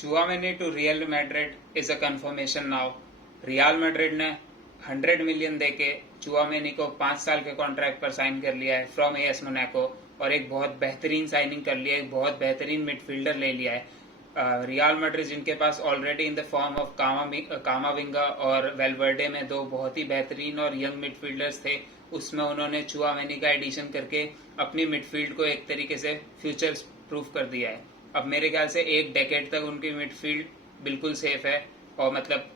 Chouameni to Real Madrid is a confirmation now. Real Madrid ने 100 million देके Tchouameni को 5 साल के कॉन्ट्रैक्ट पर साइन कर लिया है फ्रॉम एएस मोनाको और एक बहुत बेहतरीन साइनिंग कर लिया है, एक बहुत बेहतरीन मिडफील्डर ले लिया है। रियल मैड्रिड जिनके पास already in the form of Camavinga और वेलवर्डे में दो बहुत ही बेहतरीन और यंग मिडफील्डर्स थे, उसमें उन्होंने चुआमेनी का एडिशन करके अपनी मिडफील्ड को एक तरीके से फ्यूचर प्रूफ कर दिया है। अब मेरे ख्याल से एक डेकेड तक उनकी मिडफील्ड बिल्कुल सेफ है और मतलब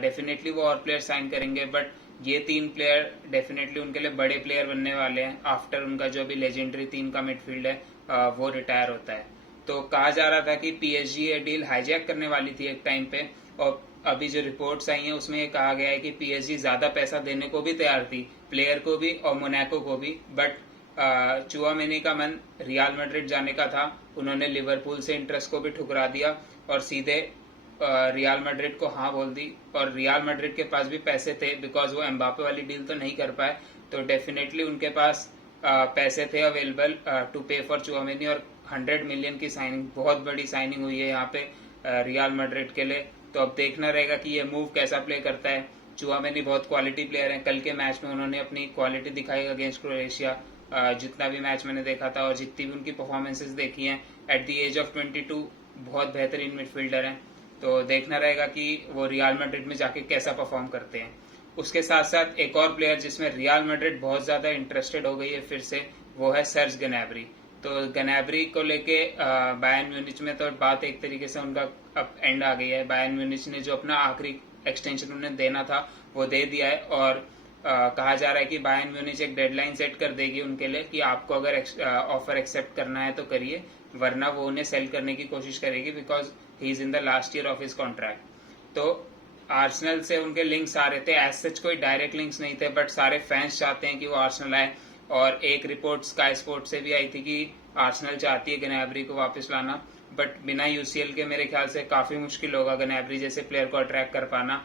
डेफिनेटली वो और प्लेयर साइन करेंगे, बट ये 3 प्लेयर डेफिनेटली उनके लिए बड़े प्लेयर बनने वाले हैं आफ्टर उनका जो भी लेजेंडरी 3 का मिडफील्ड है वो रिटायर होता है। तो कहा जा रहा था कि पीएसजी ये डील हाईजैक करने वाली थी एक टाइम पे, और अभी जो रिपोर्ट्स आई हैं उसमें ये कहा गया है कि पीएसजी ज्यादा पैसा देने को भी तैयार थी, प्लेयर को भी और मोनाको को भी, बट चुआमेनी का मन रियल मैड्रिड जाने का था। उन्होंने लिवरपूल से इंटरेस्ट को भी ठुकरा दिया और सीधे रियल मैड्रिड को हाँ बोल दी, और रियल मैड्रिड के पास भी पैसे थे बिकॉज वो एम्बापे वाली डील तो नहीं कर पाए, तो डेफिनेटली उनके पास पैसे थे अवेलेबल टू पे फॉर चुआमेनी, और 100 मिलियन की साइनिंग, बहुत बड़ी साइनिंग हुई है यहाँ पे रियल मैड्रिड के लिए। तो अब देखना रहेगा कि ये मूव कैसा प्ले करता है। चुआमेनी बहुत क्वालिटी प्लेयर है, कल के मैच में उन्होंने अपनी क्वालिटी दिखाई अगेंस्ट क्रोएशिया। जितना भी मैच मैंने देखा था और जितनी भी उनकी परफॉर्मेंसेस देखी हैं, एट द एज ऑफ 22 बहुत बेहतरीन मिडफील्डर हैं। तो देखना रहेगा कि वो रियल मैड्रिड में जाके कैसा परफॉर्म करते हैं। उसके साथ साथ एक और प्लेयर जिसमें रियल मैड्रिड बहुत ज्यादा इंटरेस्टेड हो गई है फिर से, वो है सर्ज गनैब्री। तो गनैब्री को लेके बायर्न म्यूनिच में तो बात एक तरीके से उनका अब एंड आ गई है। बायर्न म्यूनिच ने जो अपना आखिरी एक्सटेंशन उन्हें देना था वो दे दिया है, और कहा जा रहा है कि बायर्न म्यूनिच एक डेडलाइन सेट कर देगी उनके लिए कि आपको अगर ऑफर एक्सेप्ट करना है तो करिए, वरना वो उन्हें सेल करने की कोशिश करेगी because he is in the last year of his contract. तो आर्सेनल से उनके लिंक्स आ रहे थे, एज सच कोई डायरेक्ट लिंक्स नहीं थे, बट सारे फैंस चाहते हैं कि वो आर्सेनल आए, और एक रिपोर्ट स्काई स्पोर्ट से भी आई थी कि आर्सेनल चाहती है गनैब्री को वापस लाना, बट बिना यूसीएल के मेरे ख्याल से काफी मुश्किल होगा गनैब्री जैसे प्लेयर को अट्रैक्ट कर पाना।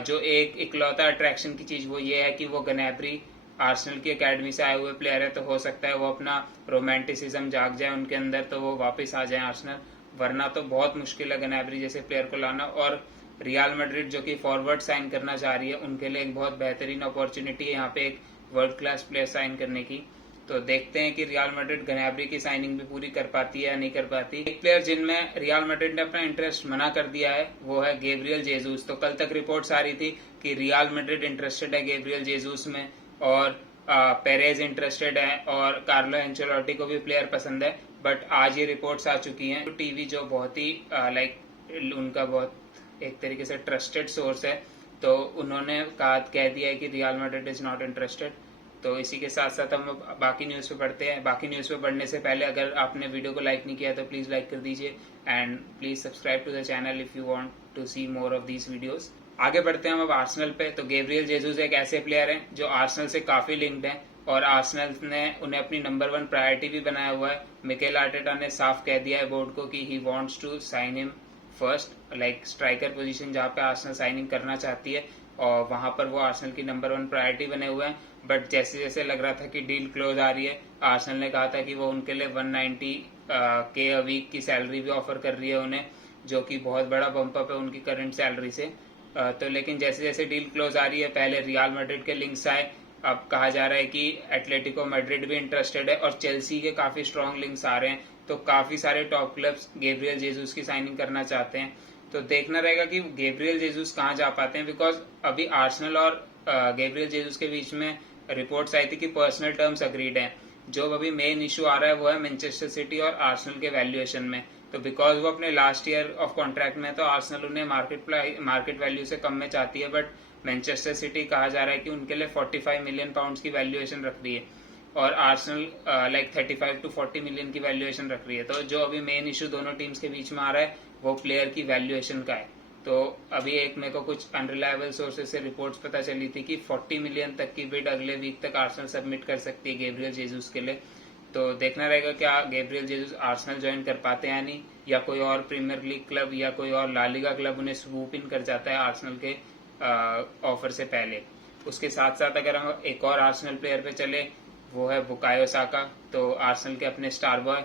जो एक इकलौता अट्रैक्शन की चीज वो ये है कि वो गनैब्री आर्सेनल की एकेडमी से आए हुए प्लेयर है, तो हो सकता है वो अपना रोमांटिसिज्म जाग जाए उनके अंदर, तो वो वापस आ जाए आर्सेनल, वरना तो बहुत मुश्किल है गनैब्री जैसे प्लेयर को लाना। और रियल मैड्रिड जो कि फॉरवर्ड साइन करना चाह रही है, उनके लिए एक बहुत बेहतरीन अपॉर्चुनिटी है यहाँ पे एक वर्ल्ड क्लास प्लेयर साइन करने की। तो देखते हैं कि रियल मैड्रिड गनैब्री की साइनिंग भी पूरी कर पाती है या नहीं कर पाती। एक प्लेयर जिनमें रियल मैड्रिड ने अपना इंटरेस्ट मना कर दिया है वो है गैब्रियल जेसूस। तो कल तक रिपोर्ट्स आ रही थी कि रियल मैड्रिड इंटरेस्टेड है गैब्रियल जेसूस में, और पेरेज इंटरेस्टेड है, और कार्लो एंचेलोटी को भी प्लेयर पसंद है, बट आज ये रिपोर्ट्स आ चुकी हैं। तो टीवी जो बहुत ही लाइक उनका बहुत एक तरीके से ट्रस्टेड सोर्स है, तो उन्होंने कह दिया है कि real Madrid is not interested. तो इसी के साथ साथ हम बाकी न्यूज पे पढ़ते हैं। बाकी न्यूज पे पढ़ने से पहले अगर आपने वीडियो को लाइक नहीं किया तो प्लीज लाइक कर दीजिए, and please subscribe to the channel if you want to see more of these videos. आगे बढ़ते हैं हम अब आर्सेनल पे। तो गैब्रियल जेसूस एक ऐसे प्लेयर हैं जो आर्सेनल से काफी लिंक्ड हैं, और आर्सेनल ने उन्हें अपनी नंबर 1 प्रायोरिटी भी बनाया हुआ है। मिकेल आर्टेटा ने साफ कह दिया है बोर्ड को कि he wants to sign him first, like striker position जहां पे आर्सेनल साइनिंग करना चाहती है, और वहां पर वो आर्सेनल की नंबर 1 प्रायोरिटी बने हुए हैं। बट जैसे जैसे लग रहा था कि डील क्लोज आ रही है, आर्सेनल ने कहा था कि वो उनके लिए 190 के अ वीक की सैलरी भी ऑफर कर रही है उन्हें, जो कि बहुत बड़ा बम्प अप है उनकी करंट सैलरी से। तो लेकिन जैसे जैसे डील क्लोज आ रही है, पहले रियल मैड्रिड के लिंक्स आए, अब कहा जा रहा है कि एटलेटिको मैड्रिड भी इंटरेस्टेड है, और चेल्सी के काफी स्ट्रॉन्ग लिंक्स आ रहे हैं। तो काफी सारे टॉप क्लब्स गैब्रियल जेसूस की साइनिंग करना चाहते हैं। तो देखना रहेगा कि गैब्रियल जेसूस कहाँ जा पाते हैं, बिकॉज अभी आर्सेनल और गैब्रियल जेसूस के बीच में रिपोर्ट्स आई थी कि पर्सनल टर्म्स अग्रीड हैं। जो अभी मेन इशू आ रहा है वो है मैनचेस्टर सिटी और आर्सेनल के वैल्यूएशन में। तो बिकॉज वो अपने लास्ट ईयर ऑफ कॉन्ट्रैक्ट में, तो आर्सेनल उन्हें मार्केट वैल्यू से कम में चाहती है, बट मैनचेस्टर सिटी कहा जा रहा है कि उनके लिए 45 मिलियन पाउंड्स की वैल्यूएशन रख रही है, और आर्सेनल लाइक 35 टू 40 मिलियन की वैल्यूएशन रख रही है। तो जो अभी मेन इशू दोनों टीम्स के बीच में आ रहा है वो प्लेयर की वैल्यूएशन का है। तो अभी एक मेरे को कुछ अनरिलायबल सोर्सेज से रिपोर्ट्स पता चली थी कि 40 मिलियन तक की बिड अगले वीक तक आर्सेनल सबमिट कर सकती है गैब्रियल जेसूस के लिए। तो देखना रहेगा क्या गैब्रियल जेसूस आर्सेनल ज्वाइन कर पाते हैं या नहीं, या कोई और प्रीमियर लीग क्लब या कोई और ला लीगा क्लब उन्हें स्वूप इन कर जाता है आर्सेनल के ऑफर से पहले। उसके साथ साथ अगर हम एक और आर्सेनल प्लेयर पे चले, वो है बुकायो साका। तो आर्सेनल के अपने स्टार बॉय,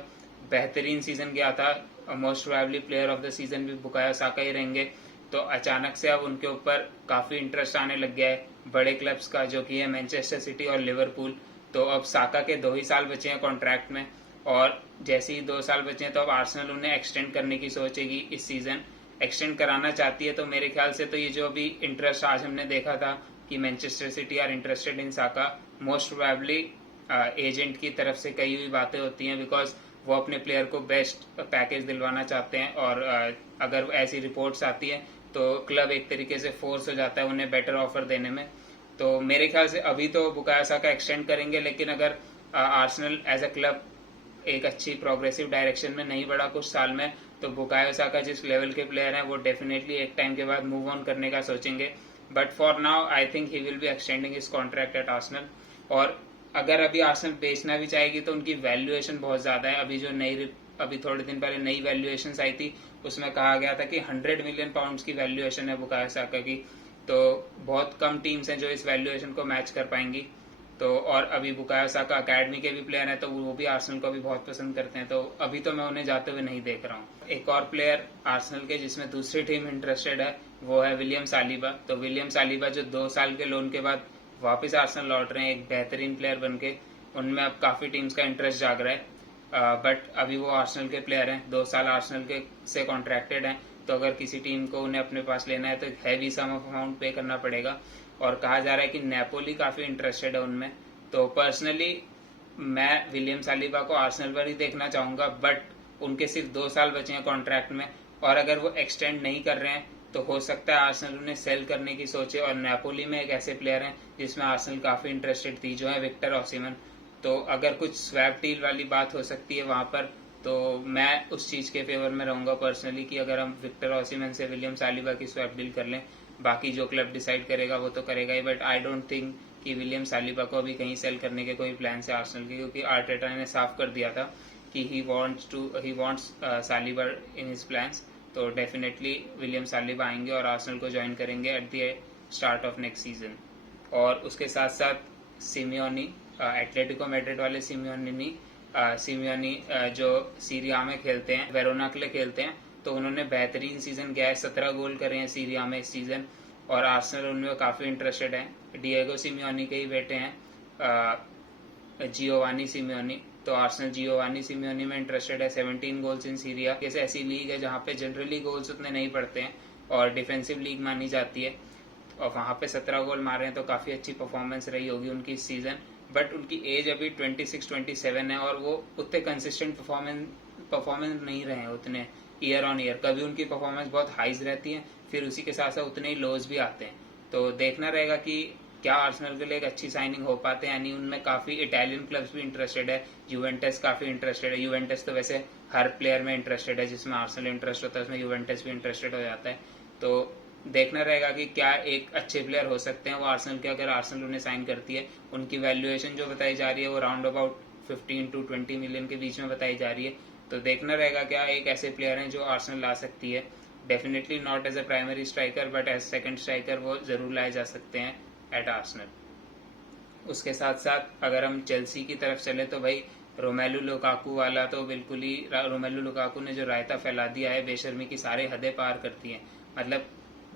बेहतरीन सीजन गया था most probably player of the season भी बुकायो साका ही रहेंगे। तो अचानक से अब उनके ऊपर काफी इंटरेस्ट आने लग गया है बड़े क्लब्स का, जो कि है मैनचेस्टर सिटी और लिवरपूल। तो अब साका के 2 ही साल बचे हैं कॉन्ट्रैक्ट में, और जैसे ही 2 साल बचे हैं तो अब आर्सेनल उन्हें एक्सटेंड करने की सोचेगी इस सीजन, एक्सटेंड कराना चाहती है। तो मेरे ख्याल से तो ये जो अभी इंटरेस्ट आज हमने देखा था कि Manchester City are interested in Saka, most probably agent की तरफ से कही हुई बातें होती हैं, बिकॉज वो अपने प्लेयर को बेस्ट पैकेज दिलवाना चाहते हैं। और अगर ऐसी रिपोर्ट्स आती हैं तो क्लब एक तरीके से फोर्स हो जाता है उन्हें बेटर ऑफर देने में। तो मेरे ख्याल से अभी तो बुकायो साका एक्सटेंड करेंगे, लेकिन अगर आर्सेनल एज अ क्लब एक अच्छी प्रोग्रेसिव डायरेक्शन में नहीं बढ़ा कुछ साल में, तो बुकायो साका जिस लेवल के प्लेयर हैं वो डेफिनेटली एक टाइम के बाद मूव ऑन करने का सोचेंगे। But for now I think he will be extending his contract at Arsenal. और अगर अभी आर्सेनल बेचना भी चाहेगी तो उनकी वैल्यूएशन बहुत ज्यादा है। अभी थोड़े दिन पहले नई वैल्यूएशन आई थी, उसमें कहा गया था कि 100 मिलियन पाउंड्स की वैल्यूएशन है बुकायो साका की। तो बहुत कम टीम्स हैं जो इस वैल्यूएशन को मैच कर पाएंगी। तो और अभी बुकायो साका अकेडमी के भी प्लेयर हैं, तो वो भी आर्सेनल को भी बहुत पसंद करते हैं। तो अभी तो मैं उन्हें जाते हुए नहीं देख रहा हूँ। एक और प्लेयर आर्सेनल के जिसमें दूसरी टीम इंटरेस्टेड है वो है विलियम सालिबा। तो विलियम सालिबा जो 2 साल के लोन के बाद वापस आर्सेनल लौट रहे हैं एक बेहतरीन प्लेयर बनके, उनमें अब काफी टीम्स का इंटरेस्ट जाग रहा है। बट अभी वो आर्सेनल के प्लेयर हैं, 2 साल आर्सेनल के से कॉन्ट्रैक्टेड हैं। तो अगर किसी टीम को उन्हें अपने पास लेना है तो एक हैवी सम ऑफ अमाउंट पे करना पड़ेगा, और कहा जा रहा है कि नेपोली काफी इंटरेस्टेड है उनमें। तो पर्सनली मैं विलियम सालिबा को आर्सेनल पर ही देखना चाहूंगा, बट उनके सिर्फ 2 साल बचे हैं कॉन्ट्रैक्ट में, और अगर वो एक्सटेंड नहीं कर रहे हैं तो हो सकता है आर्सेनल उन्हें सेल करने की सोचे। और नेपोली में एक ऐसे प्लेयर हैं जिसमें आर्सेनल काफी इंटरेस्टेड थी, जो है विक्टर ओसिमन। तो अगर कुछ स्वैप डील वाली बात हो सकती है वहां पर, तो मैं उस चीज के फेवर में रहूंगा पर्सनली कि अगर हम विक्टर ओसिमन से विलियम सालिबा की स्वैप डील कर लें। बाकी जो क्लब डिसाइड करेगा वो तो करेगा ही, बट आई डोंट थिंक कि विलियम सालिबा को अभी कहीं सेल करने के कोई प्लान है आर्सेनल के, क्योंकि आर्टेटा ने साफ कर दिया था कि he wants Saliba in his plans. तो डेफिनेटली विलियम सालिबा आएंगे और आर्सेनल को ज्वाइन करेंगे at the start of next season. और उसके साथ साथ सिमियोनी, एटलेटिको मैड्रिड वाले सिमियोनी जो सीरिया में खेलते हैं, वेरोना के लिए खेलते हैं, तो उन्होंने बेहतरीन सीजन किया है, 17 गोल करे हैं सीरिया में इस सीजन, और आर्सेनल उनमें काफी इंटरेस्टेड है। डिएगो सिमियोनी के ही बेटे हैं जियोवानी सिमियोनी, तो आर्सेनल जियोवानी सिमियोनी में इंटरेस्टेड है। 17 गोल्स इन सीरिया, कैसे ऐसी लीग है जहाँ पे जनरली गोल्स उतने नहीं पड़ते हैं और डिफेंसिव लीग मानी जाती है, और वहां पे 17 गोल मारे हैं, तो काफी अच्छी परफॉर्मेंस रही होगी उनकी इस सीजन। बट उनकी एज अभी 26-27 है, और वो उतने कंसिस्टेंट परफॉर्मेंस नहीं रहे हैं उतने ईयर ऑन ईयर। कभी उनकी परफॉर्मेंस बहुत हाईज रहती है, फिर उसी के साथ साथ उतने ही लोज भी आते हैं। तो देखना रहेगा कि क्या आर्सेनल के लिए एक अच्छी साइनिंग हो पाते हैं। यानी उनमें काफी इटालियन क्लब्स भी इंटरेस्टेड है, यूवेंटस काफी इंटरेस्टेड है। यूवेंटस तो वैसे हर प्लेयर में इंटरेस्टेड है, जिसमें आर्सेनल इंटरेस्ट होता है उसमें यूवेंटस भी इंटरेस्टेड हो जाता है। तो देखना रहेगा कि क्या एक अच्छे प्लेयर हो सकते हैं वो आर्सेनल के, अगर आर्सेनल उन्हें साइन करती है। उनकी वैल्यूएशन जो बताई जा रही है वो राउंड अबाउट 15 to 20 मिलियन के बीच में बताई जा रही है। तो देखना रहेगा क्या एक ऐसे प्लेयर हैं जो आर्सेनल ला सकती है। Definitely not as a primary striker, but as second striker वो जरूर लाए जा सकते हैं एट आर्सेनल। उसके साथ साथ अगर हम चेल्सी की तरफ चले तो भाई रोमेलू लुकाकू वाला तो बिल्कुल ही, रोमेलू लुकाकू ने जो रायता फैला दिया है बेशर्मी की सारे हदें पार करती हैं। मतलब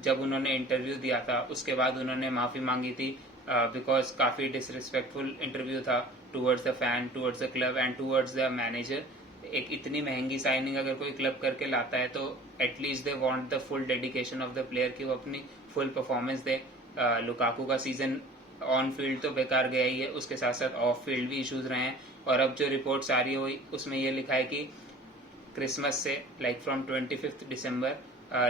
जब उन्होंने इंटरव्यू दिया था उसके बाद उन्होंने माफी मांगी थी, बिकॉज काफी डिसरिस्पेक्टफुल इंटरव्यू था towards the fan, towards the club and towards the manager. एक इतनी महंगी साइनिंग अगर कोई क्लब करके लाता है तो at least they want the full dedication of the player कि वो अपनी फुल परफॉर्मेंस दे। लुकाकू का सीजन ऑन फील्ड तो बेकार गया ही है, उसके साथ साथ ऑफ फील्ड भी इश्यूज रहे हैं। और अब जो रिपोर्ट्स आ रही है उसमें ये लिखा है कि क्रिसमस से like from 25 December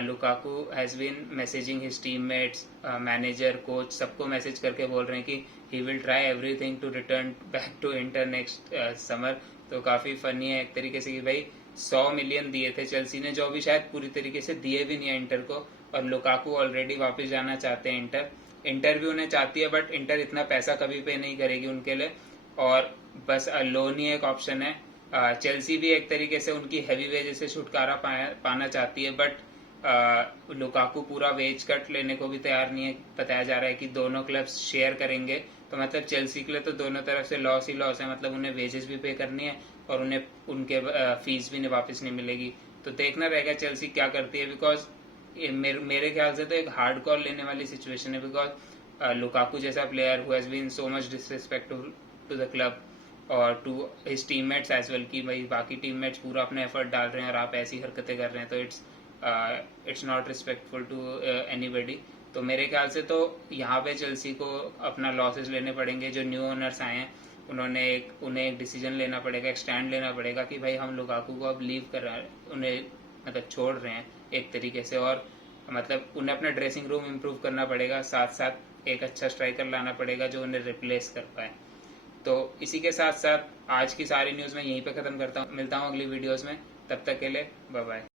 Lukaku has been messaging his teammates, manager, coach, सबको मैसेज करके बोल रहे हैं कि he will try everything to return back to Inter next summer. तो काफी फनी है एक तरीके से कि भाई 100 मिलियन दिए थे चेल्सी ने, जो अभी शायद पूरी तरीके से दिए भी नहीं है इंटर को, और लुकाकू ऑलरेडी वापस जाना चाहते हैं इंटर भी उन्हें चाहती है, बट इंटर इतना पैसा कभी पे नहीं करेगी उनके लिए, और बस लोन ही एक ऑप्शन है। चेल्सी भी एक तरीके से उनकी हैवी वेज से छुटकारा पाना चाहती है, बट लुकाकू पूरा वेज कट लेने को भी तैयार नहीं है। बताया जा रहा है कि दोनों क्लब्स शेयर करेंगे, तो मतलब चेल्सी के लिए तो दोनों तरफ से लॉस ही लॉस है। मतलब उन्हें वेजेस भी पे करनी है और उन्हें उनके फीस भी वापस नहीं मिलेगी। तो देखना रहेगा चेल्सी क्या करती है, बिकॉज मेरे ख्याल से तो एक हार्ड कॉल लेने वाली सिचुएशन है, बिकॉज लुकाकू जैसा player who has been so much disrespectful to the club और to his teammates as well, कि भाई बाकी टीममेट्स पूरा अपना एफर्ट डाल रहे हैं और आप ऐसी हरकतें कर रहे हैं, तो it's not respectful to anybody. तो मेरे ख्याल से तो यहाँ पे चेल्सी को अपना लॉसेस लेने पड़ेंगे। जो न्यू ओनर्स आए हैं उन्हें एक डिसीजन लेना पड़ेगा, एक स्टैंड लेना पड़ेगा कि भाई हम लुकाकू को अब लीव कर रहे हैं, उन्हें मतलब छोड़ रहे हैं एक तरीके से, और मतलब उन्हें अपना ड्रेसिंग रूम इम्प्रूव करना पड़ेगा, साथ साथ एक अच्छा स्ट्राइकर लाना पड़ेगा जो उन्हें रिप्लेस कर पाए। तो इसी के साथ साथ आज की सारी न्यूज़ मैं यहीं पे ख़त्म करता हूँ। मिलता हूँ अगली वीडियोज़ में, तब तक के लिए बाय बाय।